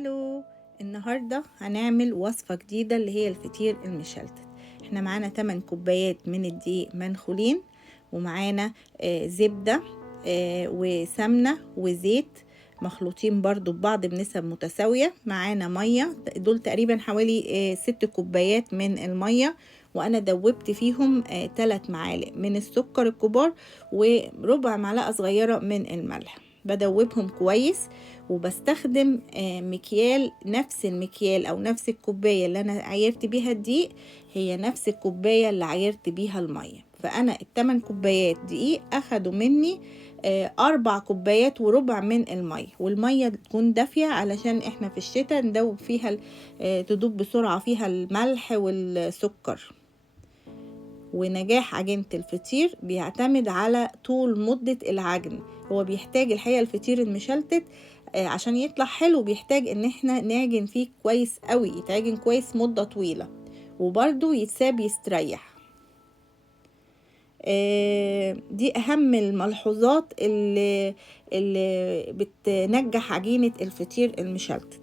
الو. النهارده هنعمل وصفة جديدة اللي هي الفطير المشلتت. احنا معانا 8 كوبايات من الدقيق منخولين، ومعانا زبدة وسمنة وزيت مخلوطين برضو ببعض بنسب متساوية. معانا مية، دول تقريبا حوالي 6 كوبايات من المية، وانا دوبت فيهم 3 معالق من السكر الكبار وربع معلقة صغيرة من الملح. بدوبهم كويس وبستخدم مكيال، نفس المكيال او نفس الكوباية اللي انا عايرت بيها الدقيق هي نفس الكوباية اللي عايرت بيها المية. فانا ال8 كوبايات دقيق اخدوا مني 4 كوبايات وربع من المية، والمية تكون دافية علشان احنا في الشتاء ندوب فيها تدوب بسرعة فيها الملح والسكر. ونجاح عجينة الفطير بيعتمد على طول مدة العجن. هو بيحتاج الحقيقة الفطير المشلتت عشان يطلع حلو بيحتاج ان احنا نعجن فيه كويس قوي، يتعجن كويس مدة طويلة وبرضو يتساب يستريح. دي اهم الملحوظات اللي بتنجح عجينة الفطير المشلتت.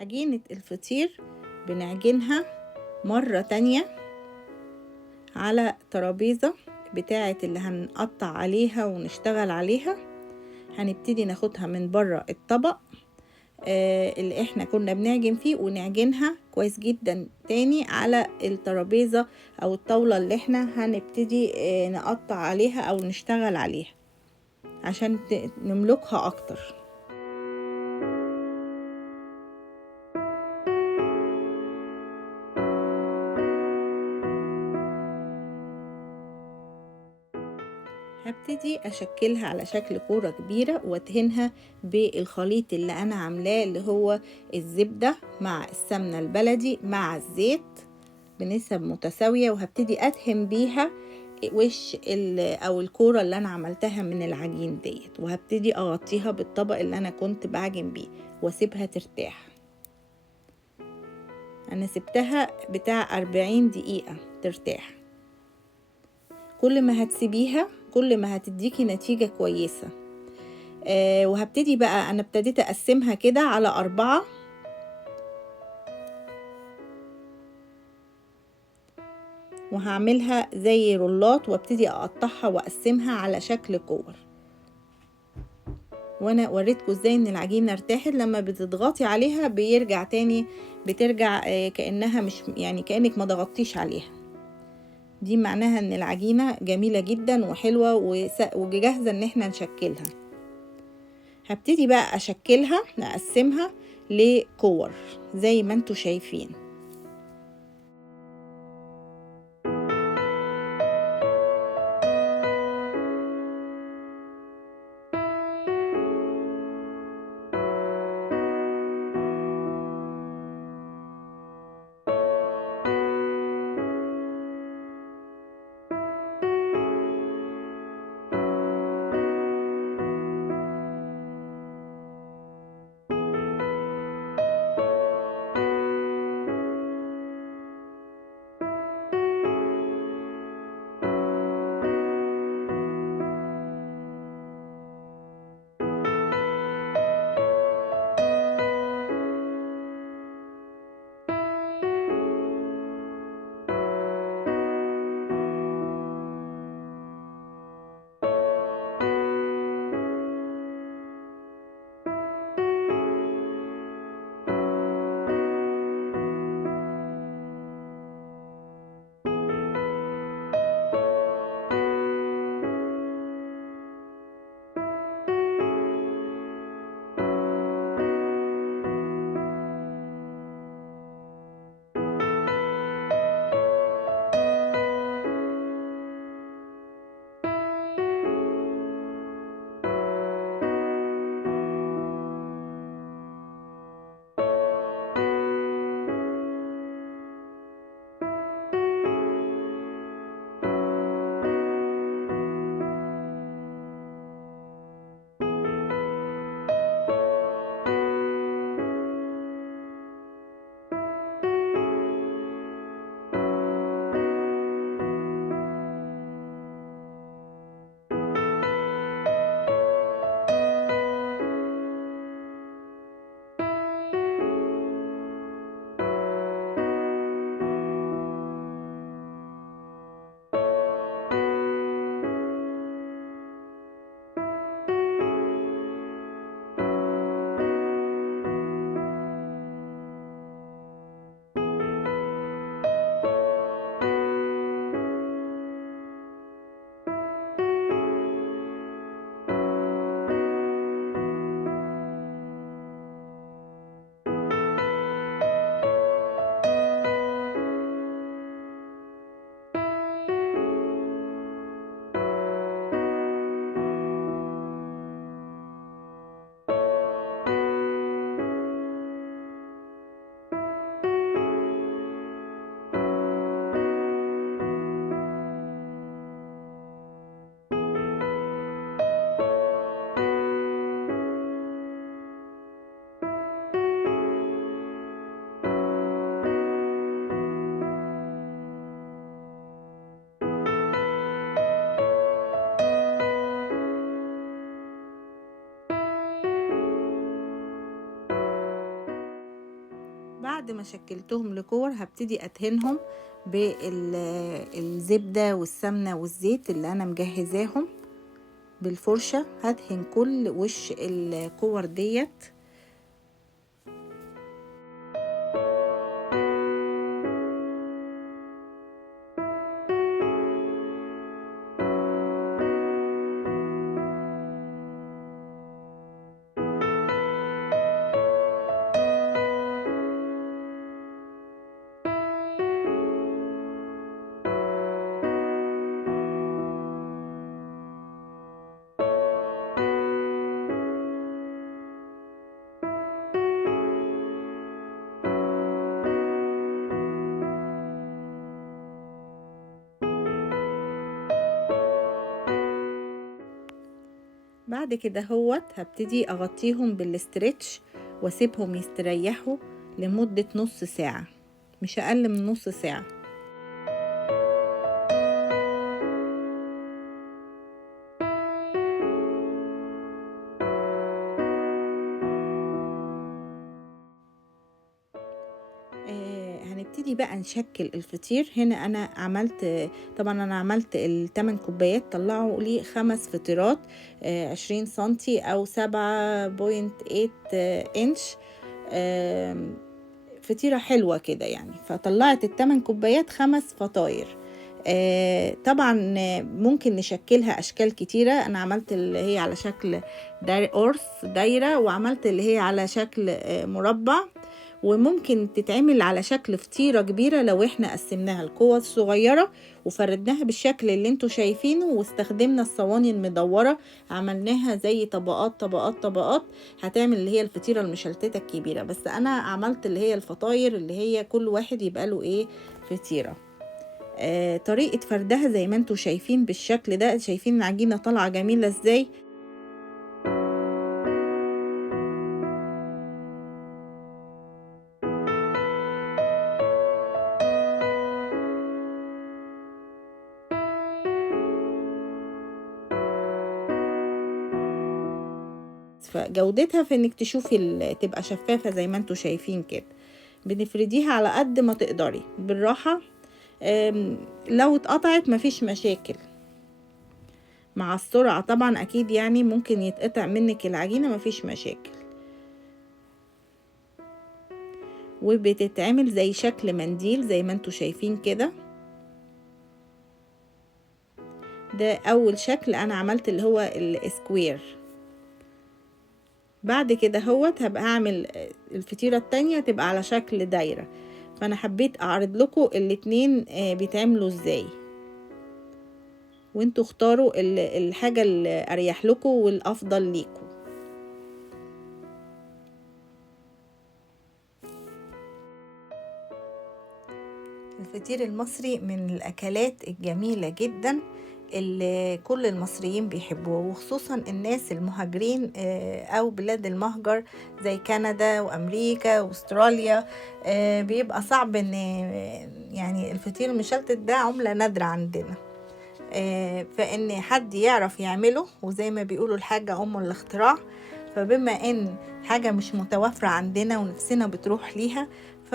عجينة الفطير بنعجنها مرة تانية على ترابيزة بتاعة اللي هنقطع عليها ونشتغل عليها. هنبتدي ناخدها من بره الطبق اللي احنا كنا بنعجن فيه ونعجنها كويس جدا تاني على الترابيزة او الطاولة اللي احنا هنبتدي نقطع عليها او نشتغل عليها عشان نملكها اكتر. هبتدي اشكلها على شكل كورة كبيرة وادهنها بالخليط اللي انا عاملاه اللي هو الزبدة مع السمنة البلدي مع الزيت بنسب متساوية، وهبتدي ادهن بيها وش او الكورة اللي انا عملتها من العجين ديت، وهبتدي اغطيها بالطبق اللي انا كنت بعجن بيه واسيبها ترتاح. انا سبتها بتاع 40 دقيقة ترتاح. كل ما هتسيبيها كل ما هتديكي نتيجة كويسة. وهبتدي بقى، انا ابتديت اقسمها كده على 4، وهعملها زي رولات وابتدي اقطعها واقسمها على شكل كور. وانا وريتكم ازاي ان العجينه ارتاحت، لما بتضغطي عليها بيرجع تاني، بترجع كانها مش يعني كانك ما ضغطتيش عليها. دي معناها ان العجينه جميله جدا وحلوه وجاهزه ان احنا نشكلها. هبتدي بقى اشكلها، نقسمها لكور زي ما انتوا شايفين. بعد ما شكلتهم لكور هبتدي ادهنهم بالزبدة والسمنة والزيت اللي انا مجهزاهم. بالفرشة هدهن كل وش الكور ديت. بعد كده هبتدي اغطيهم بالاسترتش واسيبهم يستريحوا لمدة نص ساعة، مش اقل من نص ساعة. هنبتدي بقى نشكل الفطير. هنا انا عملت، طبعا انا عملت ال8 كوبايات، طلعوا لي 5 فطيرات 20 سنتي او 7.8 انش. فطيرة حلوة كده يعني، فطلعت ال8 كوبايات 5 فطاير. طبعا ممكن نشكلها اشكال كتيرة. انا عملت اللي هي على شكل قرص دايرة، وعملت اللي هي على شكل مربع، وممكن تتعمل على شكل فطيرة كبيرة لو احنا قسمناها لكور صغيرة وفردناها بالشكل اللي انتوا شايفينه، واستخدمنا الصواني المدورة عملناها زي طبقات طبقات طبقات، هتعمل اللي هي الفطيرة المشلتتة الكبيرة. بس انا عملت اللي هي الفطاير اللي هي كل واحد يبقى له ايه فطيرة. طريقة فردها زي ما انتوا شايفين بالشكل ده، شايفين العجينة طالعة جميلة ازاي. فجودتها في انك تشوفي تبقى شفافة زي ما انتوا شايفين كده. بنفرديها على قد ما تقدري بالراحة. لو اتقطعت مفيش مشاكل. مع السرعة طبعا اكيد يعني ممكن يتقطع منك العجينة، مفيش مشاكل. وبتتعمل زي شكل منديل زي ما انتوا شايفين كده. ده اول شكل انا عملت اللي هو السكوير. بعد كده هبقى اعمل الفطيرة التانية تبقى على شكل دايرة. فانا حبيت اعرض لكم الاتنين بيتعملوا ازاي، وانتوا اختاروا الحاجة اللي اريح لكم والافضل ليكم. الفطير المصري من الاكلات الجميلة جدا اللي كل المصريين بيحبوه، وخصوصا الناس المهاجرين او بلاد المهجر زي كندا وامريكا واستراليا. بيبقى صعب ان يعني الفطير المشلتت ده عملة نادرة عندنا. فان حد يعرف يعمله، وزي ما بيقولوا الحاجة ام الاختراع. فبما ان حاجة مش متوفرة عندنا ونفسنا بتروح ليها، ف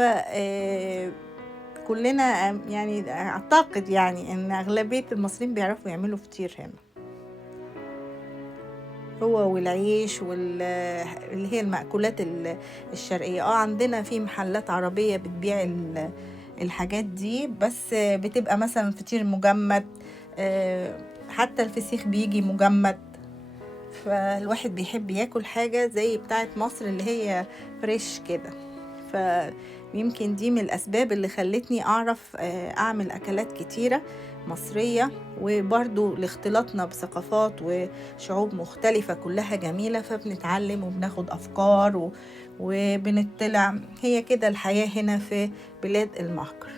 كلنا يعني اعتقد يعني ان اغلبية المصريين بيعرفوا يعملوا فطير هنا. هو والعيش اللي هي المأكولات الشرقية. عندنا في محلات عربية بتبيع الحاجات دي، بس بتبقى مثلا فطير مجمد، حتى الفسيخ بيجي مجمد. فالواحد بيحب ياكل حاجة زي بتاعت مصر اللي هي فريش كده. فيمكن دي من الأسباب اللي خلتني أعرف أعمل أكلات كتيرة مصرية، وبرضو لاختلاطنا بثقافات وشعوب مختلفة كلها جميلة، فبنتعلم وبناخد أفكار وبنطلع. هي كده الحياة هنا في بلاد المهجر.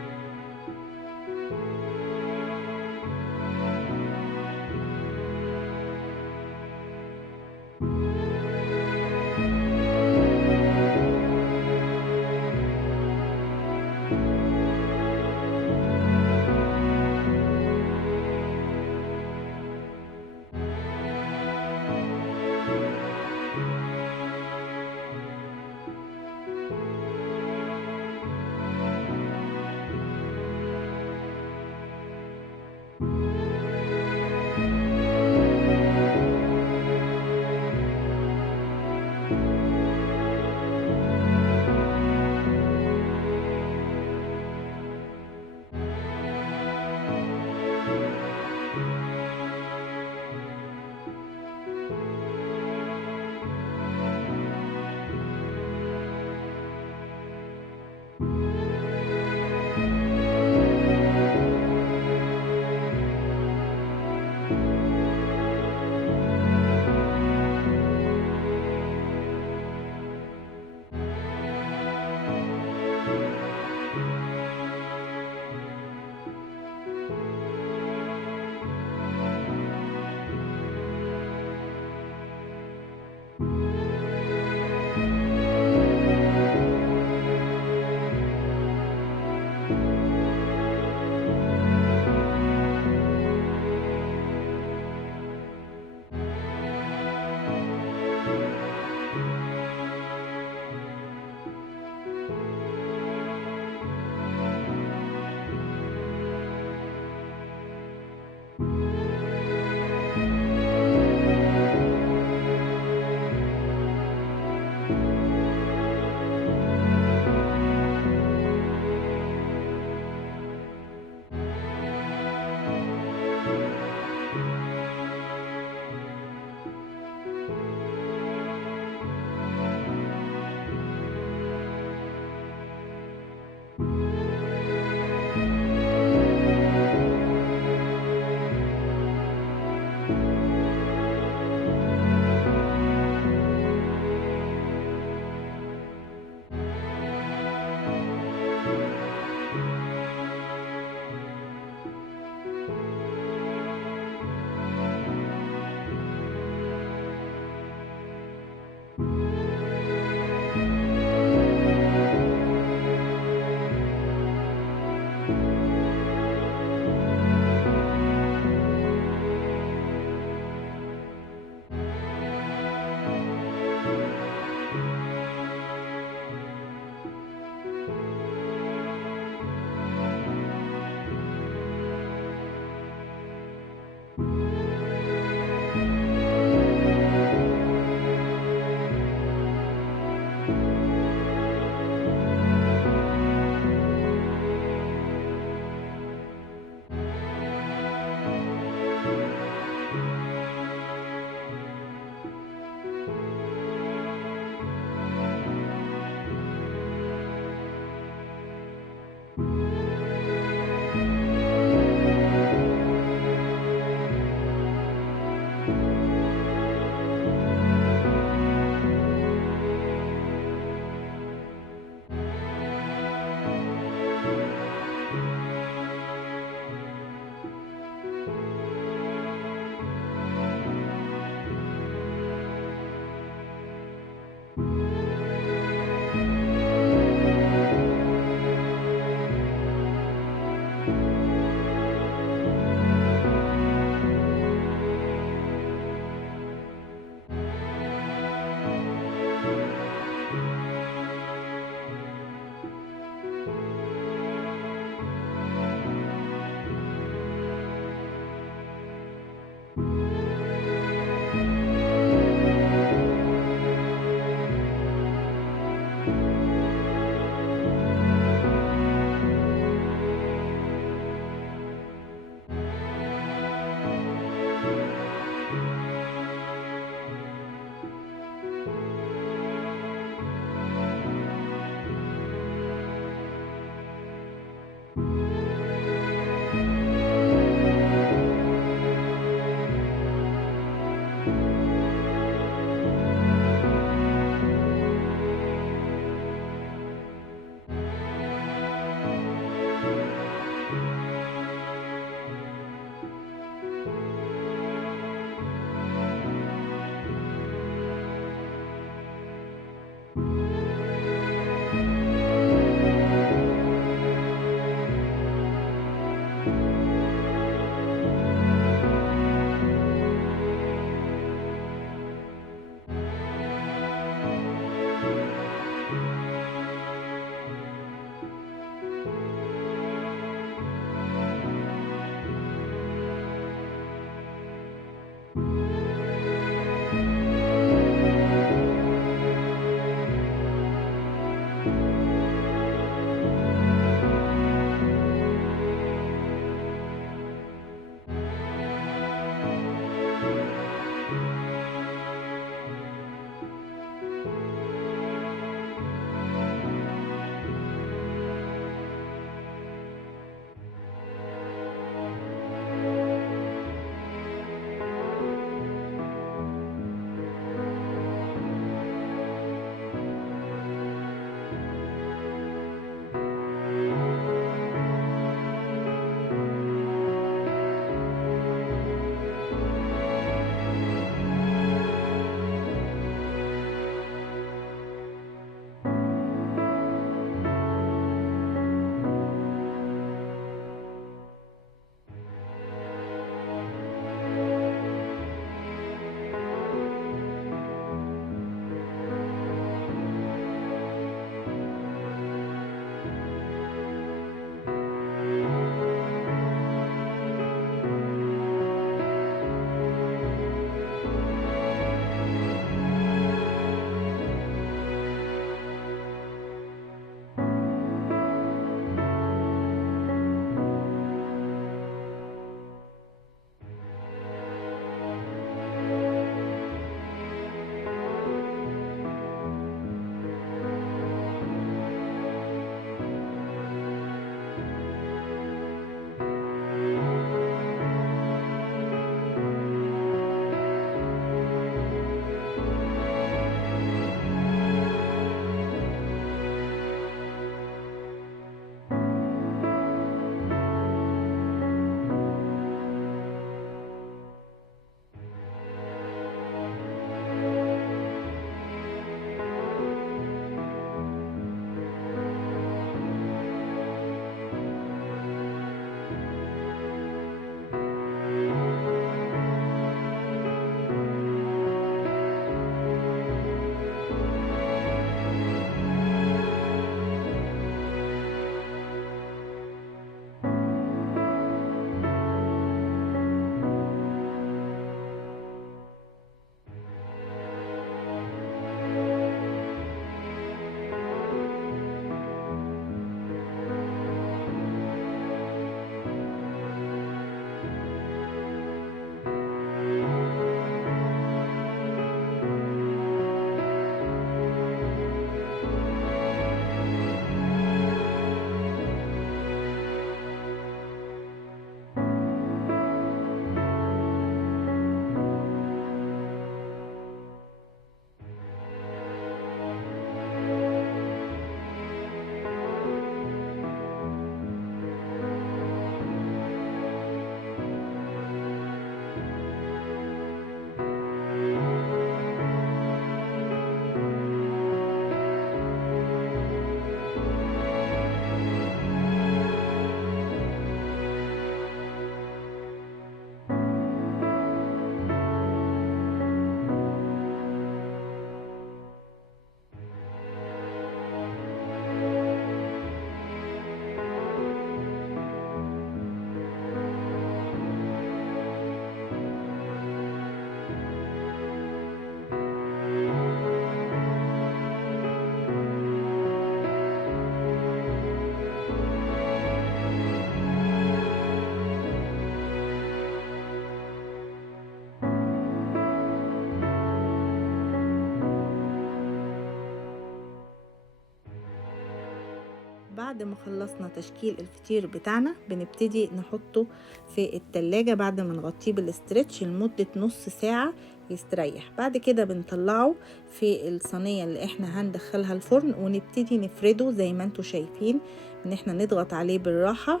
بعد ما خلصنا تشكيل الفطير بتاعنا بنبتدي نحطه في التلاجة بعد ما نغطيه بالاسترتش لمدة نص ساعة يستريح. بعد كده بنطلعه في الصينية اللي احنا هندخلها الفرن ونبتدي نفرده زي ما انتوا شايفين، ان احنا نضغط عليه بالراحة.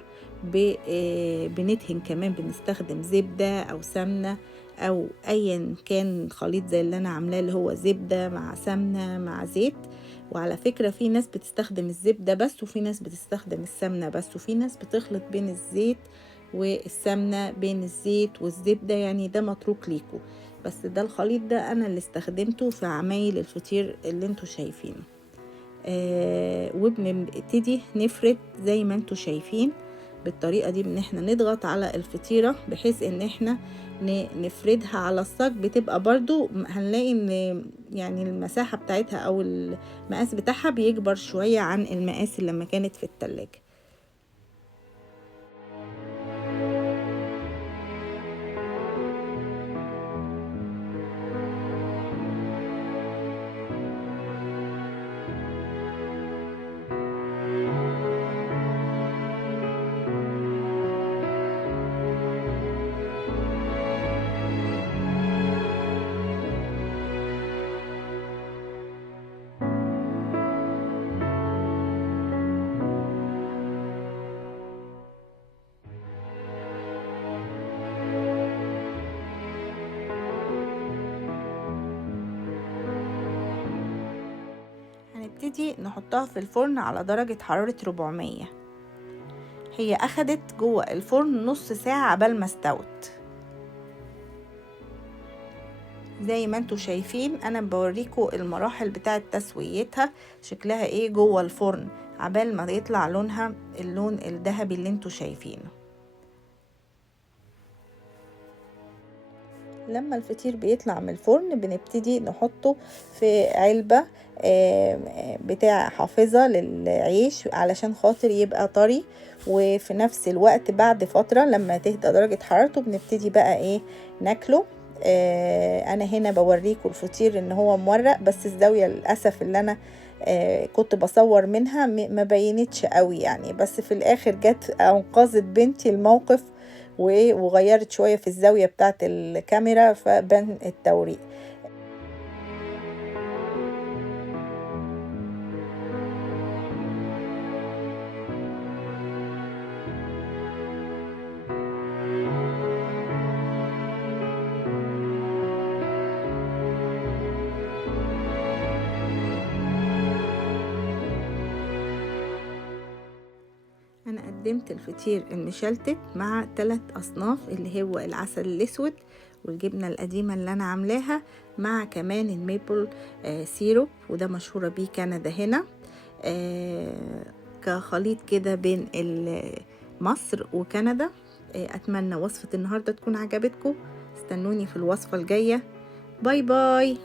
بندهن كمان، بنستخدم زبدة او سمنة او ايا كان خليط زي اللي انا عاملاه، اللي هو زبدة مع سمنة مع زيت. وعلى فكرة في ناس بتستخدم الزبدة بس، وفي ناس بتستخدم السمنة بس، وفي ناس بتخلط بين الزيت والسمنة، بين الزيت والزبدة، يعني ده متروك ليكو. بس ده الخليط ده انا اللي استخدمته في عمايل الفطير اللي انتوا شايفينه. وبنبتدي نفرد زي ما انتوا شايفين بالطريقة دي، ان احنا نضغط على الفطيرة بحيث ان احنا نفردها على الصاج. بتبقى برضو هنلاقي ان يعني المساحة بتاعتها او المقاس بتاعها بيكبر شوية عن المقاس اللي لما كانت في التلاجة. هنبتدي نحطها في الفرن على درجة حرارة 400. هي اخدت جوه الفرن نص ساعة عبال ما استوت. زي ما انتوا شايفين انا بوريكم المراحل بتاعه تسويتها شكلها ايه جوه الفرن عبال ما يطلع لونها اللون الذهبي اللي انتوا شايفينه. لما الفطير بيطلع من الفرن بنبتدي نحطه في علبة بتاع حافظة للعيش علشان خاطر يبقى طري. وفي نفس الوقت بعد فترة لما تهدى درجة حرارته بنبتدي بقى ايه ناكله. انا هنا بوريكم الفطير ان هو مورق، بس الزاوية للأسف اللي انا كنت بصور منها ما بينتش قوي يعني، بس في الاخر جت انقذت بنتي الموقف وغيرت شوية في الزاوية بتاعت الكاميرا فبان التوريق. أنا قدمت الفطير المشلتت مع 3 أصناف، اللي هو العسل الأسود والجبنة القديمة اللي أنا عاملاها، مع كمان الميبل سيروب، وده مشهورة بيه كندا هنا، كخليط كده بين مصر وكندا. أتمنى وصفة النهاردة تكون عجبتكم. استنوني في الوصفة الجاية. باي باي.